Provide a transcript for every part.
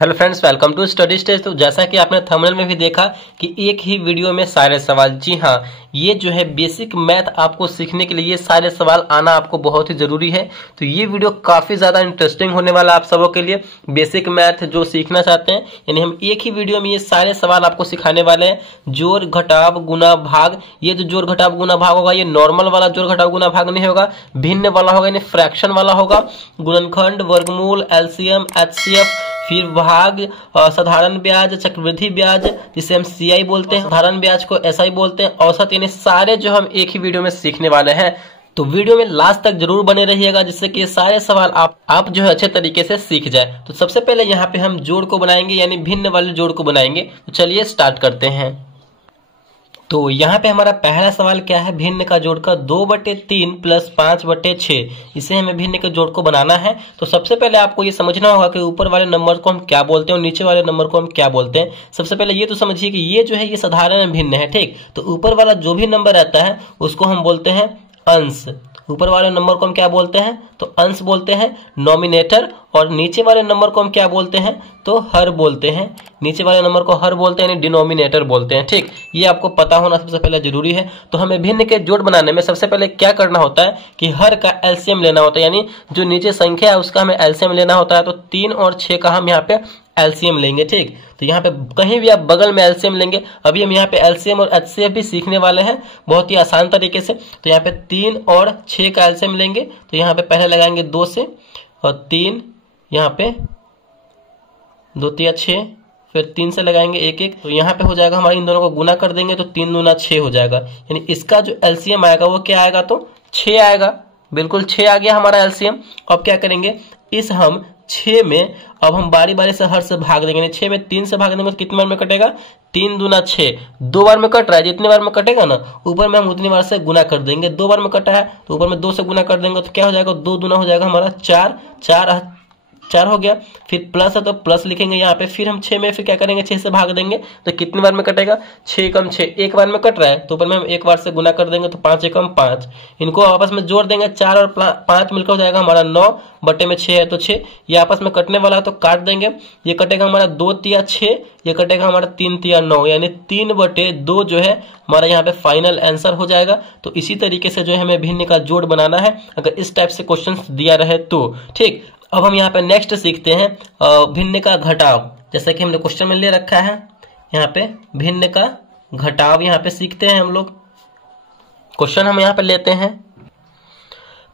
Hello friends, welcome to study stage. तो जैसा कि आपने थंबनेल में भी देखा कि एक ही वीडियो में सारे सवाल, जी हाँ, ये जो है बेसिक मैथ आपको सीखने के लिए ये सारे सवाल आना आपको बहुत ही जरूरी है। तो ये वीडियो काफी ज्यादा इंटरेस्टिंग होने वाला आप सबों के लिए। बेसिक मैथ जो सीखना चाहते हैं, यानी हम एक ही वीडियो में ये सारे सवाल आपको सिखाने वाले हैं। जोड़ घटाव गुना भाग, ये जो जोड़ घटाव गुना भाग होगा ये नॉर्मल वाला जोड़ घटाव गुना भाग नहीं होगा, भिन्न वाला होगा, यानी फ्रैक्शन वाला होगा। गुणनखंड, वर्गमूल, एलसीएम, एचसीएफ, फिर भाग, साधारण ब्याज, चक्रवृद्धि ब्याज जिसे हम सीआई बोलते हैं, साधारण ब्याज को एसआई बोलते हैं, औसत, यानी सारे जो हम एक ही वीडियो में सीखने वाले हैं। तो वीडियो में लास्ट तक जरूर बने रहिएगा जिससे कि ये सारे सवाल आप जो है अच्छे तरीके से सीख जाए। तो सबसे पहले यहाँ पे हम जोड़ को बनाएंगे, यानी भिन्न वाले जोड़ को बनाएंगे। तो चलिए स्टार्ट करते हैं। तो यहाँ पे हमारा पहला सवाल क्या है, भिन्न का जोड़ का 2/3 + 5/6, इसे हमें भिन्न के जोड़ को बनाना है। तो सबसे पहले आपको ये समझना होगा कि ऊपर वाले नंबर को हम क्या बोलते हैं और नीचे वाले नंबर को हम क्या बोलते हैं। सबसे पहले ये तो समझिए कि ये जो है ये साधारण भिन्न है, ठीक। तो ऊपर वाला जो भी नंबर रहता है उसको हम बोलते हैं अंश। ऊपर वाले नंबर को हम क्या बोलते हैं, तो अंश बोलते हैं, नॉमिनेटर। और नीचे वाले नंबर को हम क्या बोलते हैं, तो हर बोलते हैं। नीचे वाले नंबर को हर बोलते हैं, यानी डिनोमिनेटर बोलते हैं, ठीक। ये आपको पता होना सबसे पहले जरूरी है। तो हमें भिन्न के जोड़ बनाने में सबसे पहले क्या करना होता है कि हर का एलसीएम लेना होता है, यानी जो नीचे संख्या है उसका हमें एलसीएम लेना होता है। तो 3 और 6 का हम यहाँ पे एलसीएम लेंगे, ठीक। तो यहाँ पे कहीं भी आप बगल में एलसीएम लेंगे। अभी हम यहाँ पे एलसीएम और एचसीएफ भी सीखने वाले हैं बहुत ही आसान तरीके से। तो यहाँ पे 3 और 6 का एलसीएम लेंगे। तो यहाँ पे पहले लगाएंगे 2 से, और 3, यहाँ पे 2 3 6, फिर 3 से लगाएंगे 1 1। तो यहाँ पे हो जाएगा हमारे, इन दोनों को गुना कर देंगे तो 3 दूना 6 हो जाएगा, यानी इसका जो एलसीएम आएगा वो क्या आएगा, तो 6 आएगा। बिल्कुल 6 आ गया हमारा एलसीएम। अब क्या करेंगे, इस हम 6 में अब हम बारी बारी से हर से भाग देंगे। 6 में 3 से भाग देंगे तो कितने बार में कटेगा, 3 दूना 6, 2 बार में कट रहा है। जितने बार में कटेगा ना ऊपर में हम उतनी बार से गुना कर देंगे। 2 बार में कटा है तो ऊपर में 2 से गुना कर देंगे तो क्या हो जाएगा, 2 दूना हो जाएगा हमारा 4, 4 हो गया। फिर प्लस है तो प्लस लिखेंगे यहाँ पे। फिर हम 6 में फिर क्या करेंगे, 6 से भाग देंगे तो कितनी बार में कटेगा, 6 कम 6, एक बार में कट रहा है तो ऊपर में हम एक बार से गुना कर देंगे तो 5 एकम 5। इनको आपस में जोड़ देंगे, 4 और 5 मिलकर हो जाएगा हमारा 9/6 है तो 6। ये आपस में कटने वाला है तो काट देंगे। ये कटेगा हमारा 2 तिया 6, ये कटेगा हमारा 3 तिया 9, यानी 3/2 जो है हमारा यहाँ पे फाइनल आंसर हो जाएगा। तो इसी तरीके से जो है हमें भिन्न का जोड़ बनाना है अगर इस टाइप से क्वेश्चन दिया रहे तो, ठीक। अब हम यहाँ पे नेक्स्ट सीखते हैं भिन्न का घटाव। जैसा कि हमने क्वेश्चन में ले रखा है, यहाँ पे भिन्न का घटाव यहाँ पे सीखते हैं हम लोग। क्वेश्चन हम यहाँ पे लेते हैं।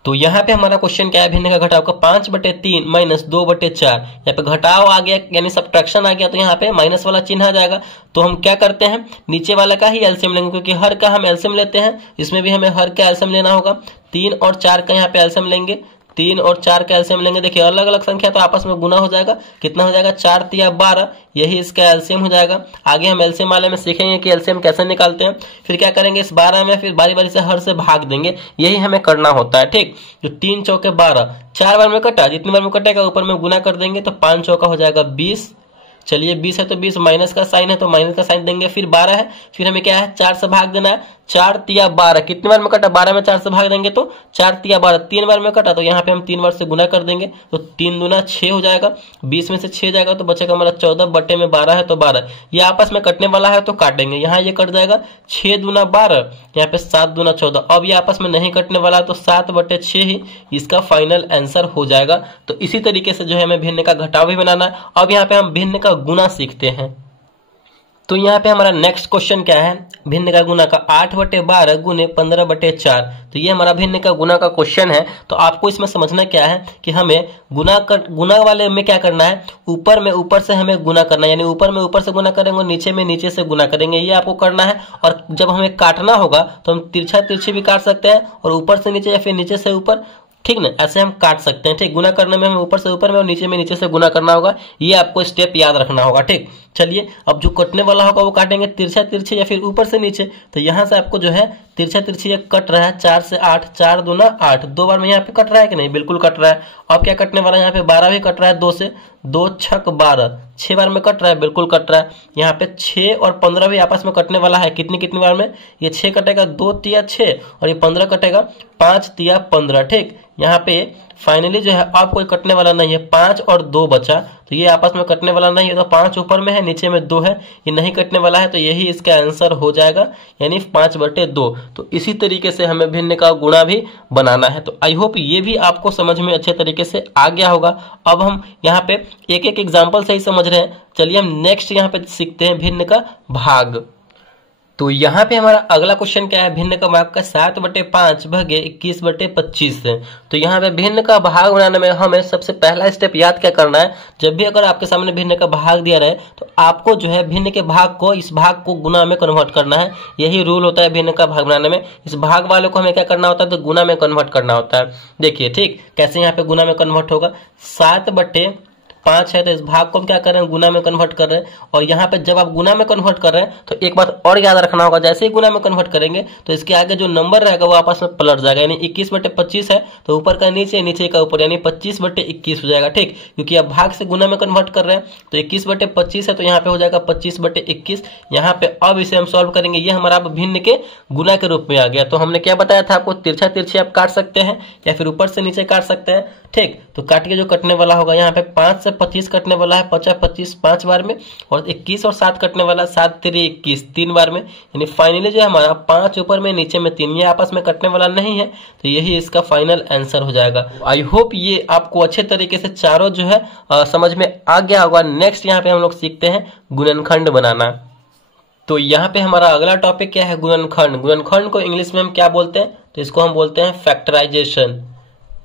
तो यहाँ पे हमारा क्वेश्चन क्या है, भिन्न का घटाव का 5/3 - 2/4। यहाँ पे घटाव आ गया यानी सब्ट्रैक्शन आ गया, तो यहाँ पे माइनस वाला चिन्ह आ जाएगा। तो हम क्या करते हैं, नीचे वाला का ही एलसीएम लेंगे, क्योंकि हर का हम एलसीएम लेते हैं। इसमें भी हमें हर का एलसीएम लेना होगा। 3 और 4 का यहाँ पे एलसीएम लेंगे। 3 और 4 का एलसीएम लेंगे। देखिए अलग अलग संख्या तो आपस में गुना हो जाएगा। कितना हो जाएगा, 4 तिया 12, यही इसका एलसीएम हो जाएगा। आगे हम एलसीएम वाले में सीखेंगे कि एलसीएम कैसे निकालते हैं। फिर क्या करेंगे, इस 12 में फिर बारी बारी से हर से भाग देंगे, यही हमें करना होता है, ठीक। जो 3 चौके 12, 4 बार में कटा, जितनी बार में कटेगा ऊपर में गुना कर देंगे तो 5 चौका हो जाएगा 20। चलिए 20 है तो 20, माइनस का साइन है तो माइनस का साइन देंगे। फिर 12 है, फिर हमें क्या है, 4 से भाग देना है। 4 तिया 12, कितनी बार में कटा, 12 में 4 से भाग देंगे तो 4 तिया 12, 3 बार में कटा तो यहाँ पे हम 3 बार से गुना कर देंगे तो 3 दूना 6 हो जाएगा। 20 में से 6 जाएगा तो बचेगा हमारा 14/12 है तो 12। ये आपस में कटने वाला है तो काटेंगे, यहाँ ये कट जाएगा 6 दूना 12, यहाँ पे 7 दूना 14। अब ये आपस में नहीं कटने वाला है तो 7/6 ही इसका फाइनल आंसर हो जाएगा। तो इसी तरीके से जो है हमें भिन्न का घटाव भी बनाना है। अब यहाँ पे हम भिन्न का गुना सीखते हैं। तो यहाँ पे हमारा नेक्स्ट क्वेश्चन क्या है, भिन्न का गुना का 8/12 गुने 15/4। तो ये हमारा भिन्न का गुना का क्वेश्चन है। तो आपको इसमें समझना क्या है कि हमें गुना वाले में क्या करना है, ऊपर में ऊपर से हमें गुना करना है, यानी ऊपर में ऊपर से गुना करेंगे और नीचे में नीचे से गुना करेंगे, ये आपको करना है। और जब हमें काटना होगा तो हम तिरछा तिरछी भी काट सकते हैं और ऊपर से नीचे या फिर नीचे से ऊपर, ठीक ना, ऐसे हम काट सकते हैं, ठीक। गुना करने में हमें ऊपर से ऊपर में और नीचे में नीचे से गुना करना होगा, ये आपको स्टेप याद रखना होगा, ठीक। चलिए अब जो कटने वाला होगा वो काटेंगे तिरछा तिरछे या फिर ऊपर से नीचे। तो यहाँ से आपको जो है तिरछा तिरछी ये कट रहा है, 4 से 8, 4 दूना 8, 2 बार में यहाँ पे कट रहा है कि नहीं, बिल्कुल कट रहा है। अब क्या कटने वाला है, यहाँ पे 12 भी कट रहा है, 2 से 2 छक 12, 6 बार में कट रहा है, बिल्कुल कट रहा है। यहाँ पे 6 और 15 भी आपस में कटने वाला है, कितनी कितनी बार में, ये 6 कटेगा 2 तिया 6 और ये 15 कटेगा 5 तिया 15, ठीक। यहाँ पे फाइनली जो है अब कोई कटने वाला नहीं है, 5 और 2 बचा, तो ये आपस में कटने वाला नहीं है, तो 5 ऊपर में है, नीचे में 2 है, ये नहीं कटने वाला है, तो यही इसका आंसर हो जाएगा, यानी 5/2। तो इसी तरीके से हमें भिन्न का गुणा भी बनाना है। तो आई होप ये भी आपको समझ में अच्छे तरीके से आ गया होगा। अब हम यहाँ पे एक एक एग्जाम्पल से ही समझ रहे हैं। चलिए हम नेक्स्ट यहाँ पे सीखते हैं भिन्न का भाग। तो यहाँ पे हमारा अगला क्वेश्चन क्या है, भिन्न का भाग का 7/5 भागे 21/25 है। तो यहाँ पे भिन्न का भाग बनाने में हमें सबसे पहला स्टेप याद क्या करना है, जब भी अगर आपके सामने भिन्न का भाग दिया रहे तो आपको जो है भिन्न के भाग को इस भाग को गुना में कन्वर्ट करना है। यही रूल होता है भिन्न का भाग बनाने में। इस भाग वाले को हमें क्या करना होता है, तो गुना में कन्वर्ट करना होता है। देखिए ठीक कैसे यहाँ पे गुना में कन्वर्ट होगा, 7/5 है, तो इस भाग को हम क्या कर रहे हैं, गुना में कन्वर्ट कर रहे हैं। और यहाँ पे जब आप गुना में कन्वर्ट कर रहे हैं तो एक बात और याद रखना होगा, जैसे ही गुना में कन्वर्ट करेंगे तो इसके आगे जो नंबर रहेगा वो आपस में पलट जाएगा, यानी 21/25 है तो ऊपर का नीचे, नीचे का ऊपर, यानी 25/21 हो जाएगा। ठीक, क्योंकि आप भाग से गुना में कन्वर्ट कर रहे हैं, तो 21/25 है तो यहाँ पे हो जाएगा 25/21। यहाँ पे अब इसे हम सॉल्व करेंगे, ये हमारा भिन्न के गुना के रूप में आ गया। तो हमने क्या बताया था आपको, तिरछा तिरछी आप काट सकते हैं या फिर ऊपर से नीचे काट सकते हैं। ठीक, तो काट के जो कटने वाला होगा, यहाँ पे 5 से 25 कटने वाला है, 50-25 5 बार में, और 21 और 7 कटने वाला 7×3=21 3 बार में, यानी फाइनली जो है हमारा 5 ऊपर में नीचे में 3, ये आपस में कटने वाला नहीं है, तो यही इसका फाइनल आंसर हो जाएगा। आई होप ये आपको अच्छे तरीके से चारों जो है समझ में आ गया होगा। नेक्स्ट यहाँ पे हम लोग सीखते हैं गुणनखंड बनाना। तो यहाँ पे हमारा अगला टॉपिक क्या है, गुणनखंड। गुणनखंड को इंग्लिश में हम क्या बोलते हैं, तो इसको हम बोलते हैं फैक्टराइजेशन।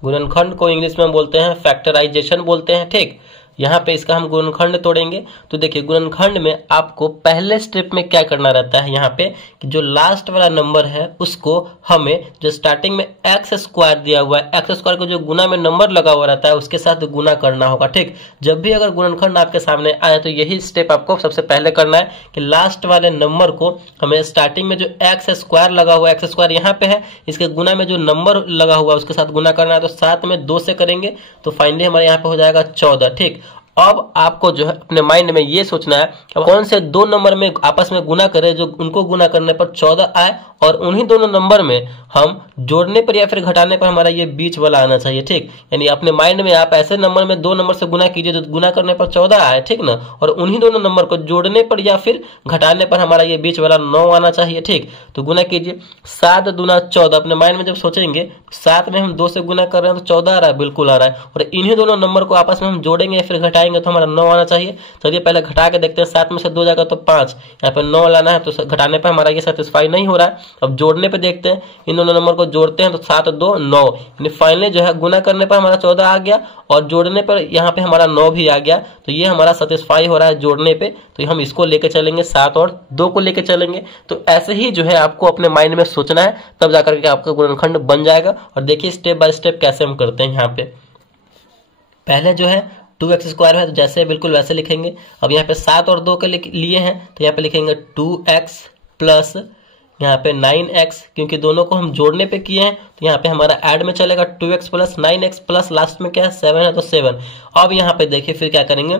गुणनखंड को इंग्लिश में हम बोलते हैं फैक्टराइजेशन बोलते हैं। ठीक, यहाँ पे इसका हम गुणनखंड तोड़ेंगे। तो देखिए गुणनखंड में आपको पहले स्टेप में क्या करना रहता है, यहाँ पे कि जो लास्ट वाला नंबर है उसको हमें, जो स्टार्टिंग में x² दिया हुआ है, x² को जो गुना में नंबर लगा हुआ रहता है उसके साथ गुना करना होगा। ठीक, जब भी अगर गुणनखंड आपके सामने आए तो यही स्टेप आपको सबसे पहले करना है कि लास्ट वाले नंबर को हमें स्टार्टिंग में जो x² लगा हुआ है, x² यहाँ पे है, इसके गुना में जो नंबर लगा हुआ है उसके साथ गुना करना है। तो 7 में 2 से करेंगे तो फाइनली हमारे यहाँ पे हो जाएगा 14। ठीक, अब आपको जो है अपने माइंड में ये सोचना है कौन से दो नंबर में आपस में गुना करें जो उनको गुना करने पर 14 आए, और उन्हीं दोनों नंबर में हम जोड़ने पर या फिर घटाने पर हमारा ये बीच वाला आना चाहिए। ठीक, यानी अपने माइंड में आप ऐसे नंबर में 2 नंबर से गुना कीजिए जो गुना करने पर 14 आए, ठीक ना, और उन्हीं दोनों नंबर को जोड़ने पर या फिर घटाने पर हमारा ये बीच वाला 9 आना चाहिए। ठीक, तो गुना कीजिए, 7 दूना 14। अपने माइंड में जब सोचेंगे 7 में हम 2 से गुना कर रहे हैं तो 14 आ रहा है, बिल्कुल आ रहा है, और इन्हीं दोनों नंबर को आपस में हम जोड़ेंगे या फिर घटाएंगे तो हमारा 9 आना चाहिए। चलिए पहले घटा के देखते हैं, 7 में से 2 जाएगा तो 5, यहाँ पे 9 लाना है, तो घटाने पर हमारा ये सेटिस्फाई नहीं हो रहा है। अब जोड़ने पे देखते हैं, इन दोनों नंबर को जोड़ते हैं तो 7 2 9, यानी फाइनली जो है गुना करने पर हमारा 14 आ गया और जोड़ने पर यहाँ पे हमारा 9 भी आ गया, तो ये हमारा सेटिस्फाई हो रहा है जोड़ने पे। तो हम इसको लेके चलेंगे, 7 और 2 को लेके चलेंगे। तो ऐसे ही जो है आपको अपने माइंड में सोचना है, तब जाकर के आपका गुणनखंड बन जाएगा। और देखिए स्टेप बाय स्टेप कैसे हम करते हैं। यहाँ पे पहले जो है 2x² है तो जैसे बिल्कुल वैसे लिखेंगे। अब यहाँ पे 7 और 2 के लिए हैं तो यहाँ पे लिखेंगे 2x प्लस यहाँ पे 9x, क्योंकि दोनों को हम जोड़ने पे किए हैं तो यहाँ पे हमारा ऐड में चलेगा 2x plus 9x plus last में क्या है 7 है तो 7। अब यहाँ पे देखिए फिर क्या करेंगे,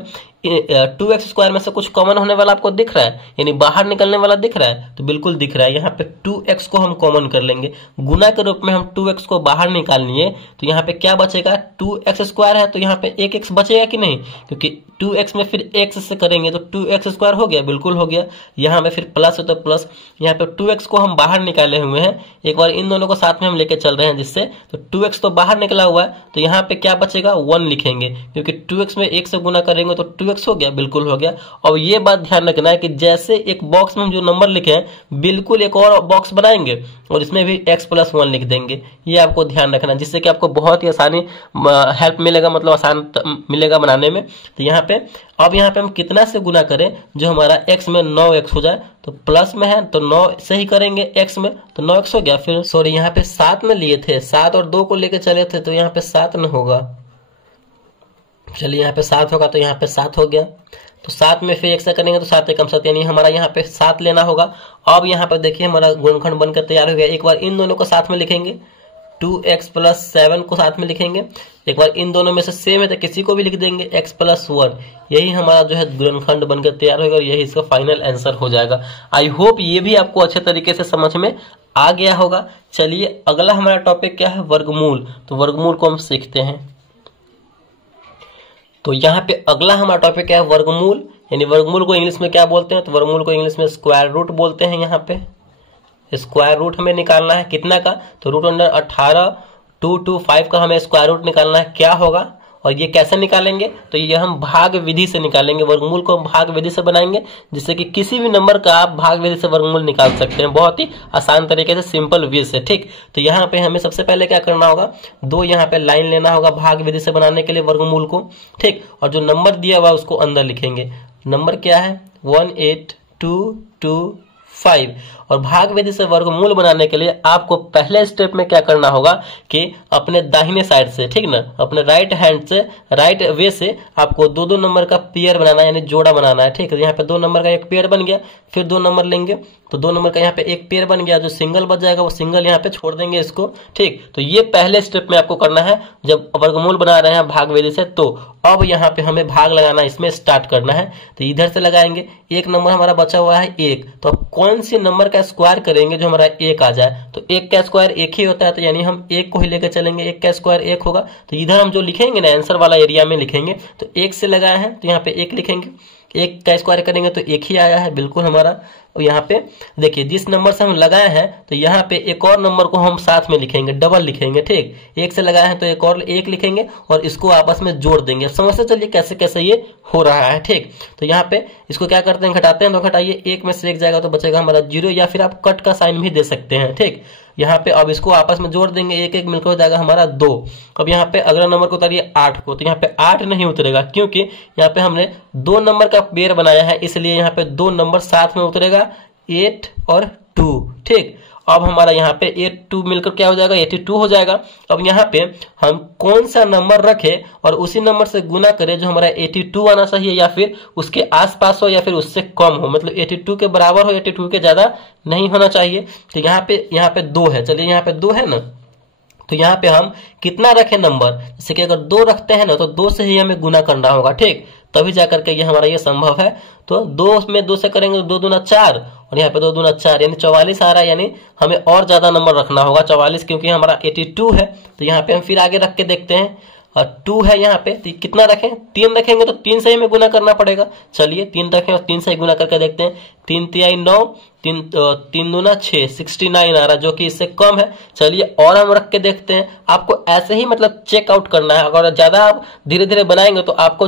2x² में से कुछ कॉमन होने वाला आपको दिख रहा है, यानी बाहर निकलने वाला दिख रहा है, तो बिल्कुल दिख रहा है। यहाँ पे 2x को हम कॉमन कर लेंगे, गुना के रूप में हम 2x को बाहर निकाल लिए, तो यहाँ पे क्या बचेगा, 2x² है तो यहाँ पे 1x बचेगा कि नहीं, क्योंकि 2x में फिर x से करेंगे तो 2x² हो गया, बिल्कुल हो गया। यहाँ में फिर प्लस हो तो प्लस, यहाँ पे 2x को हम बाहर निकाले हुए हैं, एक बार इन दोनों को साथ में हम लेके चल रहे हैं जिससे, तो 2x तो बाहर निकला हुआ है, तो यहाँ पे क्या बचेगा 1 लिखेंगे, क्योंकि 2x में 1 से गुना करेंगे तो 2x हो गया, बिल्कुल हो गया। और ये बात ध्यान रखना है कि जैसे एक बॉक्स में हम जो नंबर लिखे हैं बिल्कुल एक और बॉक्स बनाएंगे और इसमें भी x प्लस 1 लिख देंगे, ये आपको ध्यान रखना, जिससे कि आपको बहुत ही आसानी हेल्प मिलेगा, मतलब आसान मिलेगा बनाने में। तो यहाँ पे अब यहाँ पे हम कितना से गुना करें, जो हमारा x में 9x हो जाए, तो प्लस में है तो 9 से ही करेंगे, x में तो 9x हो गया। फिर सॉरी यहाँ पे 7 में लिए थे, 7 और 2 को लेके चले थे तो यहाँ पे 7 न होगा, चलिए यहाँ पे 7 होगा तो यहाँ पे 7 हो गया, तो 7 में फिर 1 से करेंगे तो 7 एकम 7, यानी हमारा यहाँ पे 7 लेना होगा। अब यहाँ पे देखिए हमारा गुणनखंड बनकर तैयार हो गया। एक बार इन दोनों को साथ में लिखेंगे, 2x प्लस 7 को साथ में लिखेंगे, एक बार इन दोनों में से सेम है तो किसी को भी लिख देंगे x प्लस 1, यही हमारा जो है गुणनखंड बनकर तैयार होगा और यही इसका फाइनल आंसर हो जाएगा। आई होप ये भी आपको अच्छे तरीके से समझ में आ गया होगा। चलिए अगला हमारा टॉपिक क्या है, वर्गमूल। तो वर्गमूल को हम सीखते हैं। तो यहाँ पे अगला हमारा टॉपिक क्या है, वर्गमूल। यानी वर्गमूल को इंग्लिश में क्या बोलते हैं, तो वर्गमूल को इंग्लिश में स्क्वायर रूट बोलते हैं। यहाँ पे स्क्वायर रूट हमें निकालना है कितना का, तो रूट अंडर 18 225 का हमें स्क्वायर रूट निकालना है। क्या होगा और ये कैसे निकालेंगे, तो ये हम भाग विधि से निकालेंगे। वर्गमूल को हम भाग विधि से बनाएंगे, जिससे कि किसी भी नंबर का आप भाग विधि से वर्गमूल निकाल सकते हैं, बहुत ही आसान तरीके से, सिंपल वे से। ठीक, तो यहाँ पे हमें सबसे पहले क्या करना होगा, दो यहाँ पे लाइन लेना होगा भाग विधि से बनाने के लिए वर्गमूल को। ठीक, और जो नंबर दिया हुआ उसको अंदर लिखेंगे। नंबर क्या है 18225। और भाग विधि से वर्गमूल बनाने के लिए आपको पहले स्टेप में क्या करना होगा कि अपने दाहिने साइड से, ठीक ना, अपने राइट हैंड से, राइट वे से आपको दो दो नंबर का पेयर बनाना है, यानी जोड़ा बनाना है। ठीक है, यहाँ पे दो नंबर का एक पेयर बन गया, फिर दो नंबर लेंगे तो दो नंबर का यहाँ पे एक पेयर बन गया, जो सिंगल बच जाएगा वो सिंगल यहाँ पे छोड़ देंगे इसको। ठीक, तो ये पहले स्टेप में आपको करना है जब वर्गमूल बना रहे हैं भाग विधि से। तो अब यहाँ पे हमें भाग लगाना, इसमें स्टार्ट करना है। तो इधर से लगाएंगे, एक नंबर हमारा बचा हुआ है एक, तो अब कौन सी नंबर का स्क्वायर करेंगे जो हमारा एक आ जाए, तो एक का स्क्वायर एक ही होता है, तो यानी हम एक को ही लेकर चलेंगे, एक का स्क्वायर एक होगा। तो इधर हम जो लिखेंगे ना आंसर वाला एरिया में लिखेंगे, तो एक से लगाए हैं तो यहाँ पे एक लिखेंगे, एक का स्क्वायर करेंगे तो एक ही आया है बिल्कुल हमारा। और यहाँ पे देखिए जिस नंबर से हम लगाए हैं तो यहाँ पे एक और नंबर को हम साथ में लिखेंगे, डबल लिखेंगे। ठीक, एक से लगाए हैं तो एक और एक लिखेंगे और इसको आपस में जोड़ देंगे। समझते चलिए कैसे कैसे ये हो रहा है। ठीक, तो यहाँ पे इसको क्या करते हैं, घटाते हैं, तो घटाइए, एक में से एक जाएगा तो बचेगा हमारा 0, या फिर आप कट का साइन भी दे सकते हैं। ठीक, यहाँ पे अब इसको आपस में जोड़ देंगे, एक एक मिलकर हो जाएगा हमारा 2। अब यहाँ पे अगला नंबर को उतारिए 8 को, तो यहाँ पे 8 नहीं उतरेगा, क्योंकि यहाँ पे हमने दो नंबर का पेयर बनाया है, इसलिए यहाँ पे दो नंबर साथ में उतरेगा, 8 और 2। ठीक, अब हमारा यहाँ पे 8 2 मिलकर क्या हो जाएगा, 82 हो जाएगा। अब यहाँ पे हम कौन सा नंबर रखें और उसी नंबर से गुना करें जो हमारा 82 आना चाहिए, या फिर उसके आसपास हो या फिर उससे कम हो, मतलब 82 के बराबर हो, 82 के ज्यादा नहीं होना चाहिए। तो यहाँ पे 2 है, चलिए यहाँ पे 2 है ना, तो यहाँ पे हम कितना रखें नंबर, जैसे कि अगर 2 रखते हैं ना तो 2 से ही हमें गुना करना होगा। ठीक, तभी जाकर के ये हमारा ये संभव है। तो 2 में 2 से करेंगे तो 2 दूना 4, और यहाँ पे 2 दूना 4 यानी 44 आ रहा है, यानी हमें और ज्यादा नंबर रखना होगा 44, क्योंकि हमारा 82 है। तो यहाँ पे हम फिर आगे रख के देखते हैं, और 2 है यहाँ पे, तो कितना रखें, 3 रखेंगे तो 3 से ही हमें गुना करना पड़ेगा। चलिए 3 रखें और 3 से ही गुना करके देखते हैं, 3 3 9, 3 दूना 6, 69 आ रहा, जो कि इससे कम है। चलिए और हम रख के देखते हैं। आपको ऐसे ही मतलब चेकआउट करना है, अगर ज्यादा आप धीरे धीरे बनाएंगे तो आपको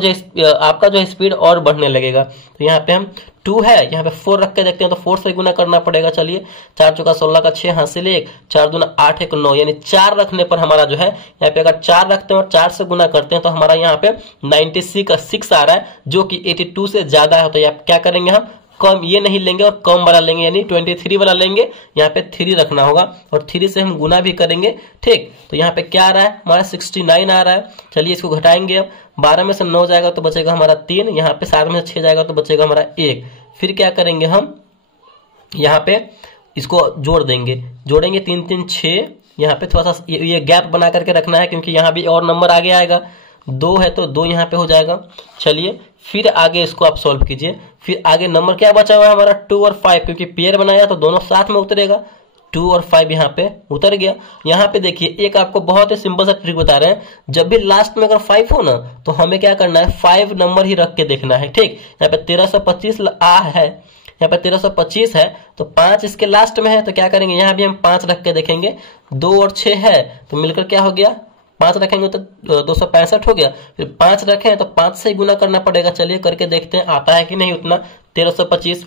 आपका जो स्पीड और बढ़ने लगेगा। तो यहाँ पे हम 2 है, यहाँ पे 4 रख के देखते हैं, तो 4 से गुना करना पड़ेगा। चलिए 4 चौका 16 का 6 हासिल 1, 4 दूना 8 1 9, यानी 4 रखने पर हमारा जो है यहाँ पे अगर 4 रखते हैं और 4 से गुना करते हैं तो हमारा यहाँ पे 96 का 6 आ रहा है, जो कि 82 से ज्यादा है। तो यहाँ क्या करेंगे, हम कम ये नहीं लेंगे और कम वाला लेंगे, यानी 23 वाला लेंगे, यहाँ पे 3 रखना होगा और 3 से हम गुना भी करेंगे। ठीक, तो यहाँ पे क्या आ रहा है, हमारा 69 आ रहा है। चलिए इसको घटाएंगे, अब 12 में से 9 जाएगा तो बचेगा हमारा 3, यहाँ पे 7 में से 6 जाएगा तो बचेगा हमारा 1। फिर क्या करेंगे, हम यहाँ पे इसको जोड़ देंगे, जोड़ेंगे 3 3 6, यहाँ पे थोड़ा सा ये गैप बना करके रखना है, क्योंकि यहाँ भी और नंबर आगे आएगा। 2 है तो 2 यहाँ पे हो जाएगा। चलिए फिर आगे इसको आप सॉल्व कीजिए। फिर आगे नंबर क्या बचा हुआ है हमारा 2 और 5, क्योंकि पेयर बनाया तो दोनों साथ में उतरेगा। 2 और 5 यहाँ पे उतर गया। यहाँ पे देखिए एक आपको बहुत ही सिंपल सा ट्रिक बता रहे हैं, जब भी लास्ट में अगर 5 हो ना तो हमें क्या करना है, 5 नंबर ही रख के देखना है। ठीक, यहाँ पे 1325 है, यहाँ पे 1325 है तो 5 इसके लास्ट में है, तो क्या करेंगे, यहाँ भी हम 5 रख के देखेंगे। 2 और 6 है तो मिलकर क्या हो गया, 5 रखेंगे तो 265 हो गया। फिर 5 रखें तो 5 से ही गुना करना पड़ेगा। चलिए करके देखते हैं आता है कि नहीं उतना। 1325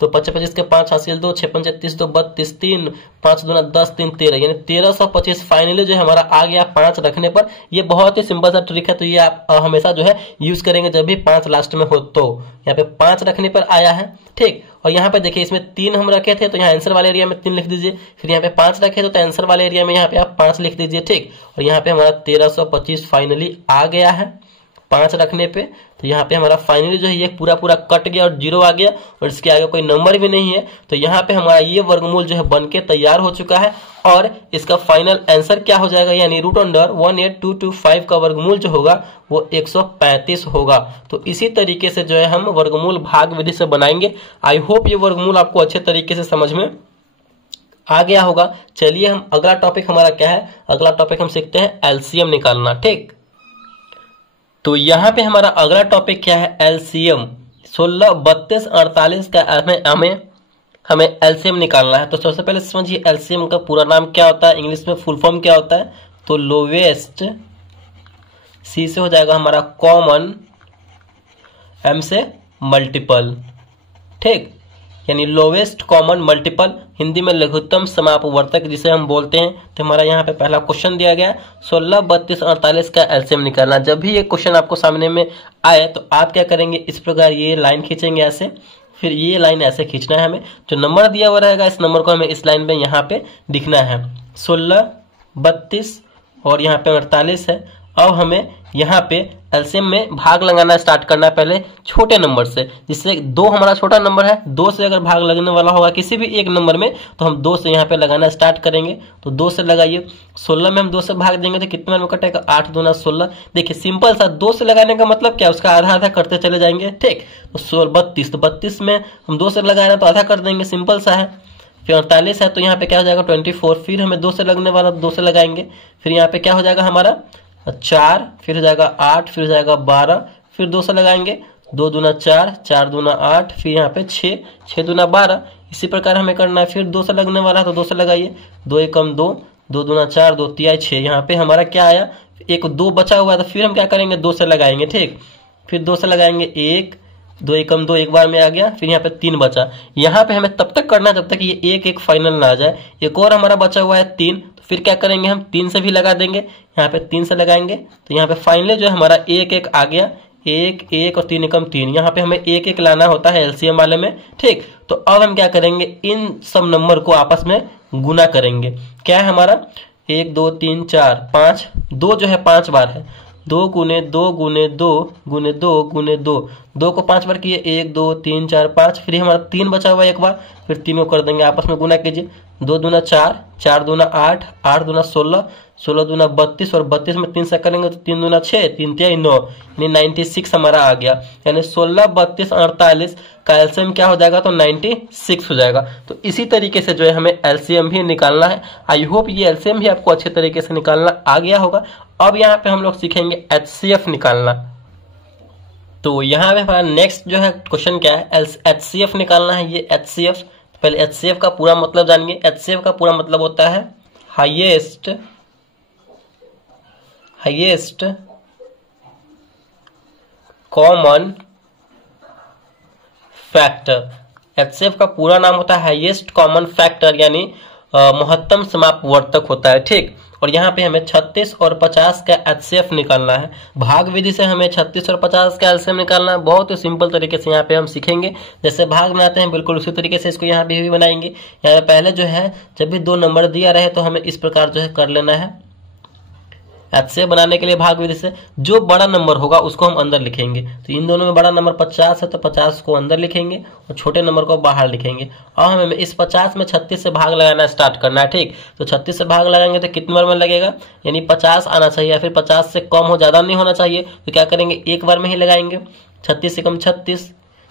तो 25 के 5 हासिल 2, 6 5 30 2 32, 3 5 दूना 10 3 13, यानी 1325 फाइनली जो हमारा आ गया 5 रखने पर। ये बहुत ही सिंपल सा ट्रिक है, तो ये आप हमेशा जो है यूज करेंगे जब भी 5 लास्ट में हो। तो यहाँ पे 5 रखने पर आया है। ठीक, और यहाँ पे देखिए इसमें 3 हम रखे थे तो यहाँ आंसर वाले एरिया में 3 लिख दीजिए। फिर यहाँ पे 5 रखे तो आंसर वाले एरिया में यहाँ पे आप 5 लिख दीजिए। ठीक, और यहाँ पे हमारा 1325 फाइनली आ गया है 5 रखने पे। तो यहाँ पे हमारा फाइनली जो है ये पूरा कट गया और 0 आ गया, और इसके आगे कोई नंबर भी नहीं है। तो यहाँ पे हमारा ये वर्गमूल जो है बनके तैयार हो चुका है, और इसका फाइनल आंसर क्या हो जाएगा, यानी √18225 का वर्गमूल जो होगा वो 135 होगा। तो इसी तरीके से जो है हम वर्गमूल भाग विधि से बनाएंगे। आई होप ये वर्गमूल आपको अच्छे तरीके से समझ में आ गया होगा। चलिए हम अगला टॉपिक हमारा क्या है, अगला टॉपिक हम सीखते हैं एलसीएम निकालना। ठीक, तो यहाँ पे हमारा अगला टॉपिक क्या है, एलसीएम। 16, 32, 48 का हमें एलसीएम निकालना है। तो सबसे पहले समझिए एलसीएम का पूरा नाम क्या होता है, इंग्लिश में फुल फॉर्म क्या होता है। तो लोवेस्ट, सी से हो जाएगा हमारा कॉमन, एम से मल्टीपल। ठीक, यानी लोवेस्ट कॉमन मल्टीपल, हिंदी में लघुत्तम समापवर्तक जिसे हम बोलते हैं। तो हमारा यहाँ पे पहला क्वेश्चन दिया गया 16, 32, 48 का एलसीएम निकालना। जब भी ये क्वेश्चन आपको सामने में आए तो आप क्या करेंगे, इस प्रकार ये लाइन खींचेंगे ऐसे, फिर ये लाइन ऐसे खींचना है हमें। जो नंबर दिया हुआ रहेगा इस नंबर को हमें इस लाइन में यहाँ पे दिखना है। 16, 32 और यहाँ पे 48 है। अब हमें यहाँ पे एलसीएम में भाग लगाना स्टार्ट करना है पहले छोटे नंबर से, जिससे 2 हमारा छोटा नंबर है, 2 से अगर भाग लगने वाला होगा किसी भी एक नंबर में तो हम 2 से यहाँ पे लगाना स्टार्ट करेंगे। तो 2 से लगाइए। 16 में हम 2 से भाग देंगे तो कितने बार में कटेगा, 8 दूना 16। देखिए सिंपल सा, 2 से लगाने का मतलब क्या, उसका आधा आधा करते चले जाएंगे। ठीक, तो 32, तो 32 में हम 2 से लगाए तो आधा कर देंगे, सिंपल सा है। फिर 48 है तो यहाँ पे क्या हो जाएगा 24, फिर हमें 2 से लगने वाला 2 से लगाएंगे। फिर यहाँ पे क्या हो जाएगा हमारा 4, फिर हो जाएगा 8, फिर हो जाएगा 12, फिर 2 से लगाएंगे, 2 दूना 4, 4 दूना 8, फिर यहाँ पे 6, 6 दूना 12। इसी प्रकार हमें करना है। फिर 2 से लगने वाला है तो 2 से लगाइए, 2 एकम 2, 2 दूना 4, 2 तिहाई 6। यहाँ पे हमारा क्या आया, एक 2 बचा हुआ है तो फिर हम क्या करेंगे 2 से लगाएंगे। ठीक, फिर 2 से लगाएंगे, 1, 2 एकम 2 एक बार में आ गया। फिर यहाँ पे 3 बचा। यहाँ पे हमें तब तक करना है जब तक ये 1 1 फाइनल ना आ जाए। एक और हमारा बचा हुआ है 3, फिर क्या करेंगे हम 3 से भी लगा देंगे। यहाँ पे 3 से लगाएंगे तो यहाँ पे फाइनली जो हमारा 1 1 आ गया, 1 1 और 3 एकम 3। यहाँ पे हमें 1 1 लाना होता है एलसीएम वाले में। ठीक, तो अब हम क्या करेंगे, इन सब नंबर को आपस में गुना करेंगे। क्या है हमारा 1 2 3 4 5, 2 जो है 5 बार है, 2 गुने 2 गुने 2 गुने 2 गुने 2, 2 को 5 बार किए, 1 2 3 4 5। फिर हमारा 3 बचा हुआ है एक बार, फिर 3 को कर देंगे, आपस में गुना कीजिए। 2 दूना 4, 4 दूना 8, 8 दूना 16, 16 दूना 32 और 32 में 3 से करेंगे तो 3 दूना 6, 3 तिहाई 9, यानी 96 हमारा आ गया। यानी 16, 32, 48 का एलसीएम क्या हो जाएगा, तो 96 हो जाएगा। तो इसी तरीके से जो है हमें एलसीएम भी निकालना है। आई होप ये एलसीएम भी आपको अच्छे तरीके से निकालना आ गया होगा। अब यहाँ पे हम लोग सीखेंगे एचसीएफ निकालना। तो यहाँ पे हमारा नेक्स्ट जो है क्वेश्चन क्या है, एचसीएफ निकालना है। ये एचसीएफ, पहले एचसीएफ का पूरा मतलब जानिए। एचसीएफ का पूरा मतलब होता है हाईएस्ट कॉमन फैक्टर। एचसीएफ का पूरा नाम होता है हाईएस्ट कॉमन फैक्टर, यानी महत्तम समापवर्तक होता है। ठीक, और यहाँ पे हमें 36 और 50 का एचसीएफ निकालना है। भाग विधि से हमें 36 और 50 का एलसीएम निकालना है। बहुत ही सिंपल तरीके से यहाँ पे हम सीखेंगे। जैसे भाग बनाते हैं बिल्कुल उसी तरीके से इसको यहाँ पे भी बनाएंगे। यहाँ पे पहले जो है जब भी 2 नंबर दिया रहे तो हमें इस प्रकार जो है कर लेना है। एचसीएफ बनाने के लिए भाग विधि से जो बड़ा नंबर होगा उसको हम अंदर लिखेंगे। तो इन दोनों में बड़ा नंबर 50 है तो 50 को अंदर लिखेंगे और छोटे नंबर को बाहर लिखेंगे। और हमें इस 50 में 36 से भाग लगाना स्टार्ट करना है। ठीक, तो 36 से भाग लगाएंगे तो कितने बार में लगेगा, यानी 50 आना चाहिए या फिर 50 से कम हो, ज़्यादा नहीं होना चाहिए। तो क्या करेंगे, एक बार में ही लगाएंगे। 36 से कम 36।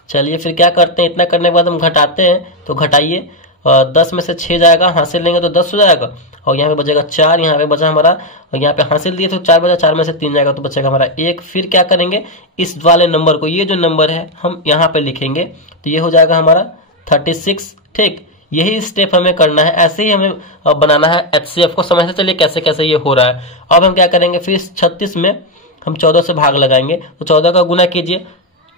चलिए फिर क्या करते हैं, इतना करने के बाद हम घटाते हैं। तो घटाइए, 10 में से 6 जाएगा, हासिल लेंगे तो 10 हो जाएगा। और यहाँ पे बचेगा 4, यहाँ पे बचा हमारा, और यहाँ पे हासिल दिए तो 4 बचा, 4 में से 3 जाएगा तो बचेगा हमारा 1। फिर क्या करेंगे, इस वाले नंबर को, ये जो नंबर है हम यहाँ पे लिखेंगे तो ये हो जाएगा हमारा 36। ठीक, यही स्टेप हमें करना है। ऐसे ही हमें बनाना है एचसीएफ को। समझते चलिए कैसे कैसे ये हो रहा है। अब हम क्या करेंगे, फिर 36 में हम 14 से भाग लगाएंगे। तो 14 का गुना कीजिए।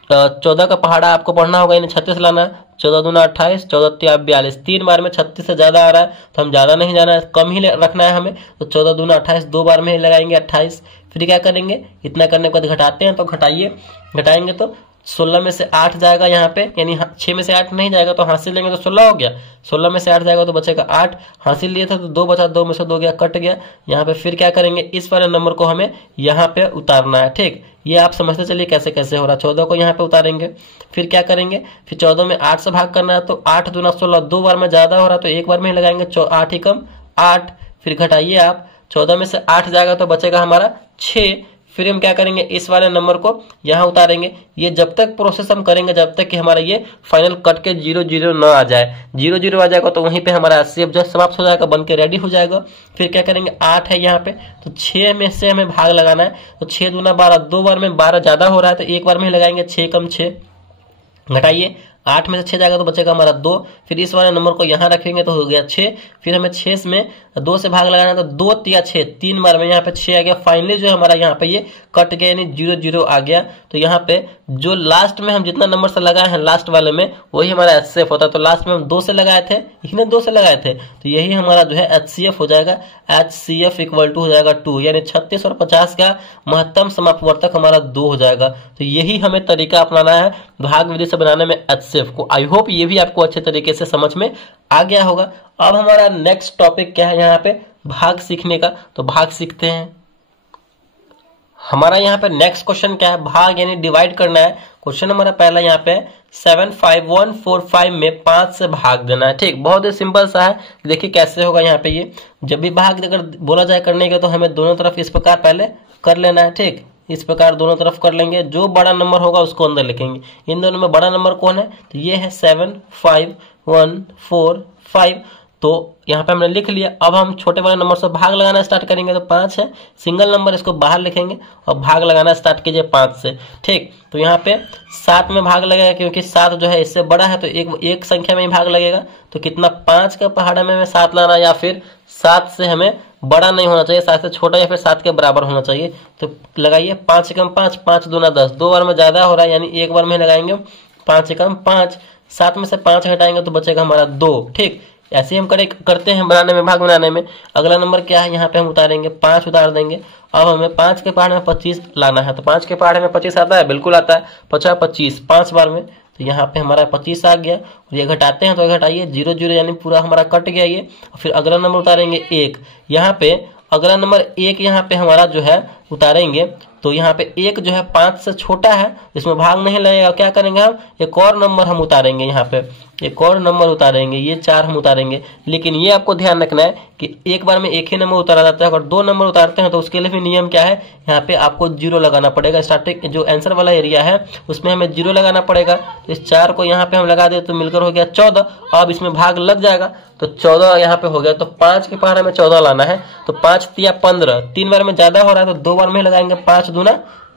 14 का पहाड़ा आपको पढ़ना होगा, यानी 36 लाना है। 14 दूना 28, 14 तिया 42। 3 बार में 36 से ज्यादा आ रहा है तो हम ज्यादा नहीं जाना है, कम ही रखना है हमें। तो 14 दूना 28, 2 बार में ही लगाएंगे 28। फिर क्या करेंगे, इतना करने के बाद घटाते हैं। तो घटाइए, घटाएंगे तो 16 में से 8 जाएगा यहाँ पे, यानी 6 में से 8 नहीं जाएगा तो हासिल लेंगे तो 16 हो गया। 16 में से 8 जाएगा तो बचेगा 8। हासिल लिए थे तो 2 बचा, 2 में से 2 गया, कट गया। यहाँ पे फिर क्या करेंगे, इस वाले नंबर को हमें यहाँ पे उतारना है। ठीक, ये आप समझते चलिए कैसे कैसे हो रहा है। 14 को यहाँ पे उतारेंगे। फिर क्या करेंगे, फिर 14 में 8 से भाग करना है। तो 8 दूना 16, 2 बार में ज्यादा हो रहा है तो एक बार में ही लगाएंगे। 8 ही कम 8। फिर घटाइए आप, 14 में से 8 जाएगा तो बचेगा हमारा 6। फिर हम क्या करेंगे, इस वाले नंबर को यहाँ उतारेंगे। ये जब तक प्रोसेस हम करेंगे जब तक कि हमारा ये फाइनल कट के 0 0 ना आ जाए। 0 0 आ जाएगा तो वहीं पे हमारा HCF जो समाप्त हो जाएगा, बन के रेडी हो जाएगा। फिर क्या करेंगे, 8 है यहाँ पे, तो 6 में से हमें भाग लगाना है। तो 6 दूना 12, 2 बार में 12 ज्यादा हो रहा है तो एक बार में ही लगाएंगे। 6 कम 6, घटाइए, 8 में से 6 जाएगा तो बचेगा हमारा 2। फिर इस वाले नंबर को यहाँ रखेंगे तो हो गया 6। फिर हमें 6 में 2 से भाग लगाना है तो 2 तिया 6, 3 बार में यहाँ पे 6 आ गया। फाइनली जो हमारा यहाँ पे ये कट गया, यानी 0 0 आ गया। तो यहाँ पे जो लास्ट में हम जितना नंबर से लगाए हैं लास्ट वाले में, वही हमारा HCF होता है। तो लास्ट में हम 2 से लगाए थे, इसने 2 से लगाए थे, तो यही हमारा जो है HCF हो जाएगा। HCF इक्वल टू हो जाएगा 2, यानी 36 और 50 का महत्तम समापवर्तक हमारा 2 हो जाएगा। तो यही हमें तरीका अपनाना है भाग विधि से बनाने में HCF को। आई होप ये भी आपको अच्छे तरीके से समझ में आ गया होगा। अब हमारा नेक्स्ट टॉपिक क्या है यहाँ पे, भाग सीखने का। तो भाग सीखते हैं। हमारा यहाँ पे नेक्स्ट क्वेश्चन क्या है, भाग यानी डिवाइड करना है। क्वेश्चन हमारा पहला यहाँ पे 75145 में 5 से भाग देना है। ठीक, बहुत ही सिंपल सा है। देखिए कैसे होगा यहाँ पे। ये जब भी भाग अगर बोला जाए करने का तो हमें दोनों तरफ इस प्रकार पहले कर लेना है। ठीक, इस प्रकार दोनों तरफ कर लेंगे। जो बड़ा नंबर होगा उसको अंदर लिखेंगे। इन दोनों में बड़ा नंबर कौन है, तो ये है 75145। तो यहाँ पे हमने लिख लिया। अब हम छोटे वाले नंबर से भाग लगाना स्टार्ट करेंगे। तो 5 है, सिंगल नंबर, इसको बाहर लिखेंगे और भाग लगाना स्टार्ट कीजिए 5 से। ठीक, तो यहाँ पे 7 में भाग लगेगा, क्योंकि 7 जो है इससे बड़ा है तो एक संख्या में ही भाग लगेगा। तो कितना, 5 का पहाड़ा में हमें 7 लाना, या फिर 7 से हमें बड़ा नहीं होना चाहिए, 7 से छोटा या फिर 7 के बराबर होना चाहिए। तो लगाइए 5 एकम 5, 5 दूना 10, 2 बार में ज्यादा हो रहा है, यानी एक बार में लगाएंगे 5 एकम 5। 7 में से 5 घटाएंगे तो बचेगा हमारा 2। ठीक, ऐसे हम करते हैं बनाने में, भाग बनाने में। अगला नंबर क्या है, यहाँ पे हम उतारेंगे 5, उतार देंगे। अब हमें 5 के पहाड़ में 25 लाना है। तो 5 के पहाड़ में 25 आता है, बिल्कुल आता है। 50 25 5 बार में, तो यहाँ पे हमारा 25 आ गया। और ये घटाते हैं तो घटाइए 0 0, यानी पूरा हमारा कट गया ये। फिर अगला नंबर उतारेंगे 1। यहाँ पे अगला नंबर 1 यहाँ पे हमारा जो है उतारेंगे। तो यहाँ पे 1 जो है 5 से छोटा है, इसमें भाग नहीं लगेगा। क्या करेंगे हम, एक और नंबर हम उतारेंगे। यहाँ पे एक और नंबर उतारेंगे, ये 4 हम उतारेंगे। लेकिन ये आपको ध्यान रखना है कि एक बार में एक ही नंबर उतारा जाता है। अगर 2 नंबर उतारते हैं तो उसके लिए भी नियम क्या है, यहाँ पे आपको 0 लगाना पड़ेगा। स्टार्टिंग जो आंसर वाला एरिया है उसमें हमें 0 लगाना पड़ेगा। तो इस 4 को यहाँ पे हम लगा दे तो मिलकर हो गया 14। अब इसमें भाग लग जाएगा तो 14 यहाँ पे हो गया। तो 5 के पहाड़ में 14 लाना है। तो 5 तिया 15, 3 बार में ज्यादा हो रहा है तो 2 बार में लगाएंगे। 5 दूना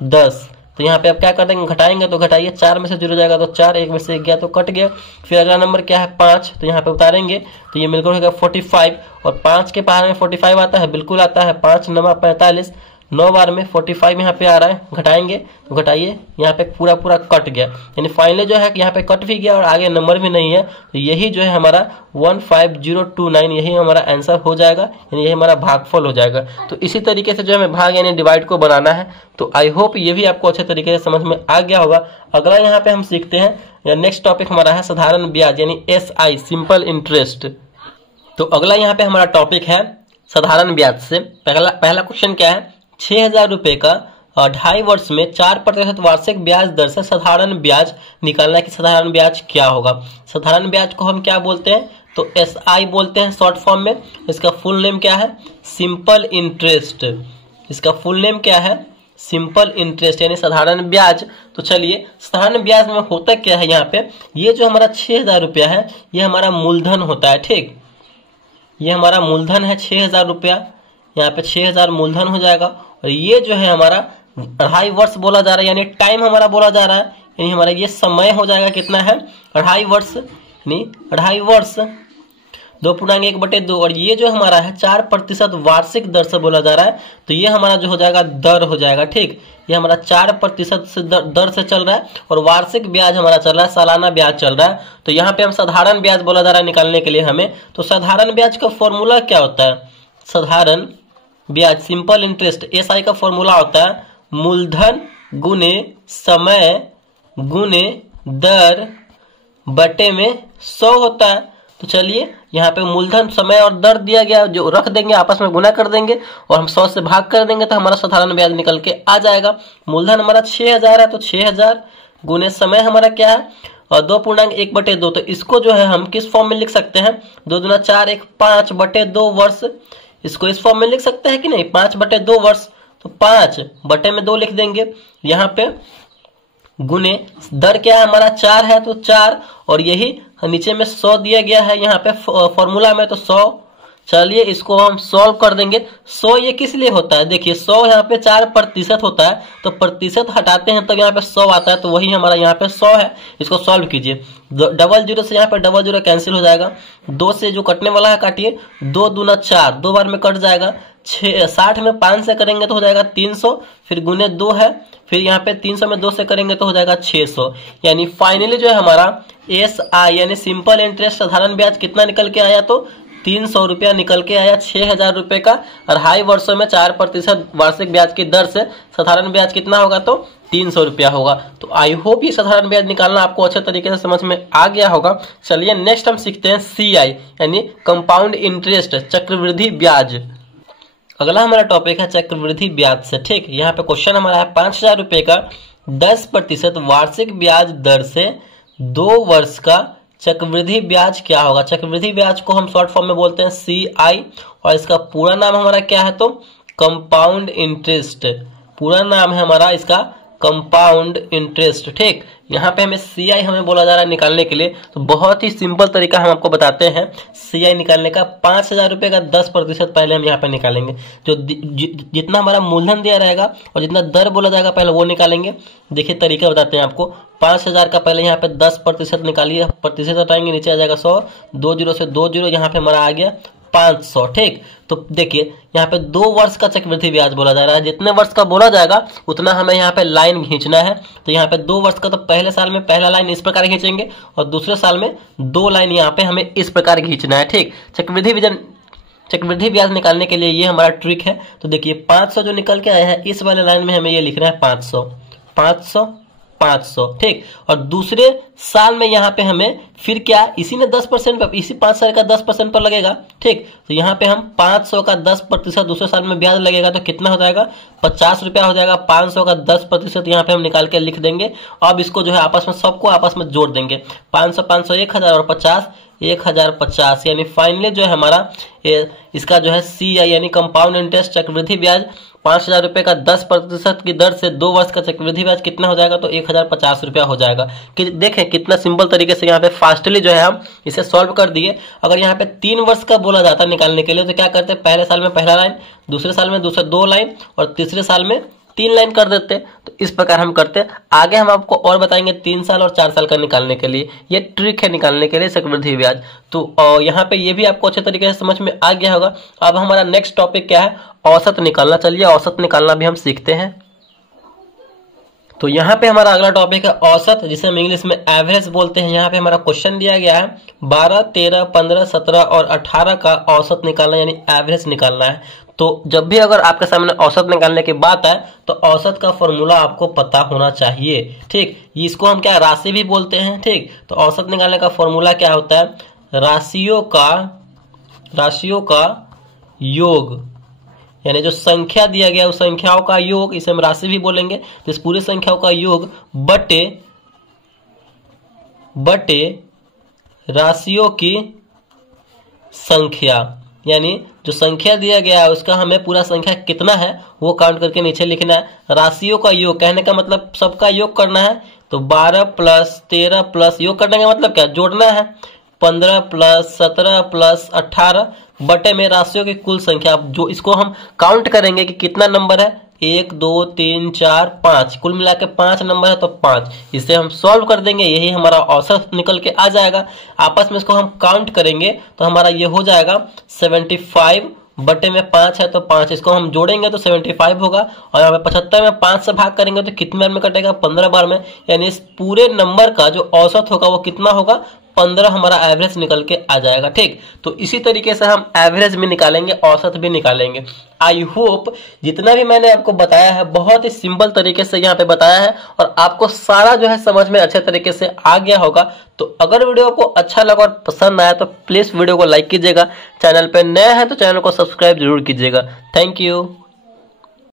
10। तो यहाँ पे आप क्या कर देंगे, घटाएंगे तो घटाइए, 4 में से 0 जाएगा तो 4, 1 में से 1 गया तो कट गया। फिर अगला नंबर क्या है 5, तो यहाँ पे उतारेंगे तो ये मिलकर होगा 45। और 5 के पहाड़ में 45 आता है, बिल्कुल आता है। 5 9 45, 9 बार में 45 यहाँ पे आ रहा है। घटाएंगे तो घटाइए, यहाँ पे पूरा पूरा कट गया, यानी फाइनली जो है यहाँ पे कट भी गया और आगे नंबर भी नहीं है। तो यही जो है हमारा 15029, यही हमारा आंसर हो जाएगा, यानी यही हमारा भागफल हो जाएगा। तो इसी तरीके से जो हमें भाग यानी डिवाइड को बनाना है। तो आई होप ये भी आपको अच्छे तरीके से समझ में आ गया होगा। अगला यहाँ पे हम सीखते हैं, नेक्स्ट टॉपिक हमारा है साधारण ब्याज यानी SI, सिंपल इंटरेस्ट। तो अगला यहाँ पे हमारा टॉपिक है साधारण ब्याज से। पहला क्वेश्चन क्या है, 6000 रुपए का 2.5 वर्ष में 4% वार्षिक ब्याज दर से साधारण ब्याज निकालना है कि साधारण ब्याज क्या होगा। साधारण ब्याज को हम क्या बोलते हैं, तो SI बोलते हैं शॉर्ट फॉर्म में। इसका फुल नेम क्या है, सिंपल इंटरेस्ट। इसका फुल नेम क्या है, सिंपल इंटरेस्ट यानी साधारण ब्याज। तो चलिए, साधारण ब्याज में होता क्या है, यहाँ पे ये जो हमारा 6000 रुपया है ये हमारा मूलधन होता है। ठीक, ये हमारा मूलधन है 6000 रुपया। यहाँ पे 6000 मूलधन हो जाएगा। और ये जो है हमारा 2.5 वर्ष बोला जा रहा है, यानी टाइम हमारा बोला जा रहा है, यानी हमारा ये समय हो जाएगा कितना है 2.5 वर्ष, यानी 2.5 वर्ष 2.1/2। और ये जो हमारा है 4% वार्षिक दर से बोला जा रहा है। तो ये हमारा जो हो जाएगा दर हो जाएगा। ठीक, ये हमारा 4% से दर से चल रहा है और वार्षिक ब्याज हमारा चल रहा है, सालाना ब्याज चल रहा है। तो यहाँ पे हम साधारण ब्याज बोला जा रहा है निकालने के लिए हमें। तो साधारण ब्याज का फॉर्मूला क्या होता है, साधारण ब्याज सिंपल इंटरेस्ट SI का फॉर्मूला होता है मूलधन गुने समय गुने दर बटे में 100 होता है। तो चलिए, यहाँ पे मूलधन समय और दर दिया गया, जो रख देंगे, आपस में गुना कर देंगे और हम 100 से भाग कर देंगे तो हमारा साधारण ब्याज निकल के आ जाएगा। मूलधन हमारा 6000 है तो 6000 गुने समय हमारा क्या है और 2.1/2। तो इसको जो है हम किस फॉर्म में लिख सकते हैं, 2 दूना 4, 1 5/2 वर्ष। इसको इस फॉर्म में लिख सकते हैं कि नहीं, 5/2 वर्ष। तो 5/2 लिख देंगे। यहाँ पे गुने दर क्या है हमारा 4 है तो 4, और यही नीचे में 100 दिया गया है यहाँ पे फॉर्मूला में, तो 100। चलिए इसको हम सॉल्व कर देंगे। 100 ये किस लिए होता है, देखिए 100 यहाँ पे 4% होता है, तो प्रतिशत हटाते हैं तब यहाँ पे 100 आता है, तो वही हमारा यहाँ पे 100 है। इसको सॉल्व कीजिए। 00 से यहाँ पे 00 कैंसिल हो जाएगा, 2 से जो कटने वाला है काटिए, 2 दूना 4, 2 बार में कट जाएगा। 60 में 5 से करेंगे तो हो जाएगा 300, फिर गुने 2 है, फिर यहाँ पे 300 में 2 से करेंगे तो हो जाएगा 600। यानी फाइनली जो है हमारा SI यानी सिंपल इंटरेस्ट साधारण ब्याज कितना निकल के आया, तो 300 रुपया निकल के आया 6000 रुपए का। अढ़ाई वर्षों में 4% वार्षिक ब्याज की दर से साधारण ब्याज कितना होगा, तो 300 रुपया होगा। तो आई होप ये साधारण ब्याज निकालना आपको अच्छे तरीके से समझ में आ गया होगा। चलिए नेक्स्ट हम सीखते हैं CI यानी कंपाउंड इंटरेस्ट, चक्रवृद्धि ब्याज। अगला हमारा टॉपिक है चक्रवृद्धि ब्याज से। ठीक, यहाँ पे क्वेश्चन हमारा है 5000 रुपए का 10% वार्षिक ब्याज दर से 2 वर्ष का चक्रवृद्धि ब्याज क्या होगा। चक्रवृद्धि ब्याज को हम शॉर्ट फॉर्म में बोलते हैं CI, और इसका पूरा नाम हमारा क्या है, तो कंपाउंड इंटरेस्ट। पूरा नाम है हमारा इसका कंपाउंड इंटरेस्ट। ठीक, यहाँ पे हमें CI हमें बोला जा रहा है निकालने के लिए, तो बहुत ही सिंपल तरीका हम आपको बताते हैं CI निकालने का। 5000 रुपए का 10% पहले हम यहाँ पे निकालेंगे। जो जितना हमारा मूलधन दिया रहेगा और जितना दर बोला जाएगा पहले वो निकालेंगे। देखिए तरीका बताते हैं आपको। 5000 का पहले यहाँ पे 10% निकालिए, प्रतिशत हटाएंगे, नीचे आ जाएगा 100, 2 0 से 2 0, यहाँ पे हमारा आ गया 500। ठीक, तो देखिए यहाँ पे 2 वर्ष का चक्रवृद्धि ब्याज बोला जा रहा है। जितने वर्ष का बोला जाएगा उतना हमें यहाँ पे लाइन खींचना है। तो यहाँ पे 2 वर्ष का, तो पहले साल में पहला लाइन इस प्रकार खींचेंगे और दूसरे साल में 2 लाइन यहाँ पे हमें इस प्रकार खींचना है। ठीक, चक्रवृद्धि ब्याज निकालने के लिए ये हमारा ट्रिक है। तो देखिए 500 जो निकल के आया है, इस वाले लाइन में हमें ये लिखना है 500 500 500। ठीक, और दूसरे साल में यहाँ पे हमें फिर क्या, इसी ने 10% पर, इसी 5 साल का 10% पर लगेगा। ठीक, तो यहाँ पे हम 500 का 10% दूसरे साल में ब्याज लगेगा, तो कितना हो जाएगा, 50 रुपया हो जाएगा। 500 का 10% यहाँ पे हम निकाल के लिख देंगे। अब इसको जो है आपस में सबको आपस में जोड़ देंगे। 500 500 1000 और 50 1050, यानी फाइनली जो है हमारा इसका जो है CI यानी कंपाउंड इंटरेस्ट चक्रवृद्धि ब्याज 5000 रुपए का 10% की दर से 2 वर्ष का चक्रवृद्धि ब्याज कितना हो जाएगा, तो 1050 रुपया हो जाएगा। कि देखें कितना सिंपल तरीके से यहाँ पे फास्टली जो है हम इसे सॉल्व कर दिए। अगर यहाँ पे 3 वर्ष का बोला जाता निकालने के लिए, तो क्या करते हैं, पहले साल में पहला लाइन, दूसरे साल में दूसरे 2 लाइन और तीसरे साल में 3 लाइन कर देते। तो इस प्रकार हम करते। आगे हम आपको और बताएंगे 3 साल और 4 साल का निकालने के लिए। ये ट्रिक है निकालने के लिए चक्रवृद्धि ब्याज। तो यहाँ पे ये भी आपको अच्छे तरीके से समझ में आ गया होगा। अब हमारा नेक्स्ट टॉपिक क्या है, औसत निकालना। चलिए औसत निकालना भी हम सीखते हैं। तो यहाँ पे हमारा अगला टॉपिक है औसत, जिसे हम इंग्लिश में एवरेज बोलते हैं। यहाँ पे हमारा क्वेश्चन दिया गया है 12, 13, 15, 17 और 18 का औसत निकालना यानी एवरेज निकालना है। तो जब भी अगर आपके सामने औसत निकालने की बात है, तो औसत का फॉर्मूला आपको पता होना चाहिए। ठीक, इसको हम क्या, राशि भी बोलते हैं। ठीक, तो औसत निकालने का फॉर्मूला क्या होता है, राशियों का योग, यानी जो संख्या दिया गया उस संख्याओं का योग, इसे हम राशि भी बोलेंगे। तो इस पूरी संख्याओं का योग बटे राशियों की संख्या, यानी जो संख्या दिया गया है उसका हमें पूरा संख्या कितना है वो काउंट करके नीचे लिखना है। राशियों का योग कहने का मतलब सबका योग करना है। तो 12 + 13 + योग करने का मतलब क्या, जोड़ना है। 15 + 17 + 18 बटे में राशियों की कुल संख्या, जो इसको हम काउंट करेंगे कि कितना नंबर है, 1 2 3 4 5, कुल मिला के 5 नंबर है, तो 5। इसे हम सॉल्व कर देंगे, यही हमारा औसत निकल के आ जाएगा। आपस में इसको हम काउंट करेंगे तो हमारा ये हो जाएगा 75 बटे में 5 है तो 5, इसको हम जोड़ेंगे तो 75 होगा। और यहाँ पे 75 में 5 से भाग करेंगे तो कितने बार में कटेगा, 15 बार में। यानी इस पूरे नंबर का जो औसत होगा वो कितना होगा, 15 हमारा एवरेज निकल के आ जाएगा। ठीक, तो इसी तरीके से हम एवरेज भी निकालेंगे, औसत भी निकालेंगे। आई होप जितना भी मैंने आपको बताया है बहुत ही सिंपल तरीके से यहाँ पे बताया है और आपको सारा जो है समझ में अच्छे तरीके से आ गया होगा। तो अगर वीडियो को अच्छा लगा और पसंद आया तो प्लीज वीडियो को लाइक कीजिएगा। चैनल पे नए हैं तो चैनल को सब्सक्राइब जरूर कीजिएगा। Thank you.